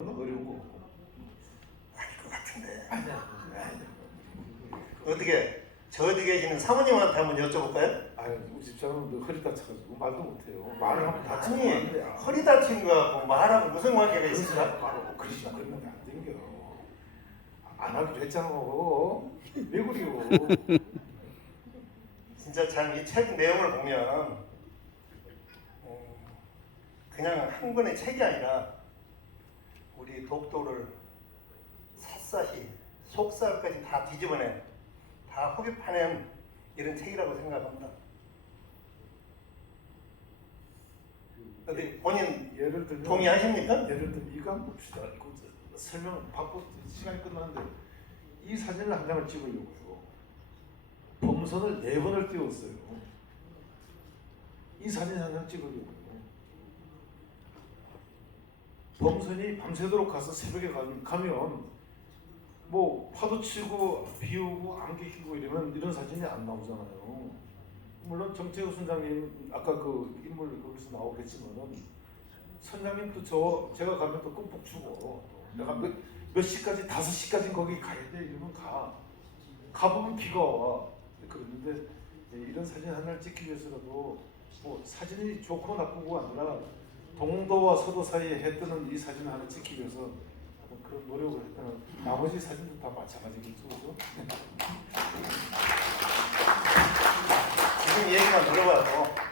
어려워. 아닐 것 같은데. 아니야. 아니야. 어떻게 저 어디 계시는 사모님한테 한번 여쭤볼까요? 아유, 우리 집사람은 너 허리 다쳐가지고 말도 못해요. 말을 하면 다치면 아니 안 돼. 허리 다친 거하고 말하고 무슨 관계가 있을까? 바로 그러시나 그러면 안 된겨. 안 하기로 했잖아. 왜 그래요? 진짜 참 이 책 내용을 보면 어, 그냥 한 권의 책이 아니라 우리 독도를 샅샅이 속살까지 다 뒤집어낸 다 흡입해낸 이런 책이라고 생각합니다. 근데 본인 예를 들면 동의하십니까? 예를 들면 봅시다. 그 설명 받고 시간이 끝났는데 이 사진을 한 장을 찍으려고요. 범선을 네 번을 띄웠어요. 이 사진 한 장 찍으려고요. 범선이 밤새도록 가서 새벽에 가- 가면 뭐 파도 치고 비 오고 안개 끼고 이러면 이런 사진이 안 나오잖아요. 물론 정태우 선장님 아까 그 인물 거기서 나오겠지만은 선장님도 저 제가 가면 또 끔뻑 주고 내가 몇, 몇 시까지 다섯 시까지 거기 가야 돼? 이러면 가. 가보면 비가 와. 그랬는데 예, 이런 사진 하나를 찍기 위해서라도 뭐 사진이 좋고 나쁘고 아니라 동도와 서도 사이에 해 뜨는 이 사진 하나 찍기 위해서 그런 노력을 했다는 나머지 사진도 다 마찬가지겠죠 그죠? 지금 얘기만 들어봐도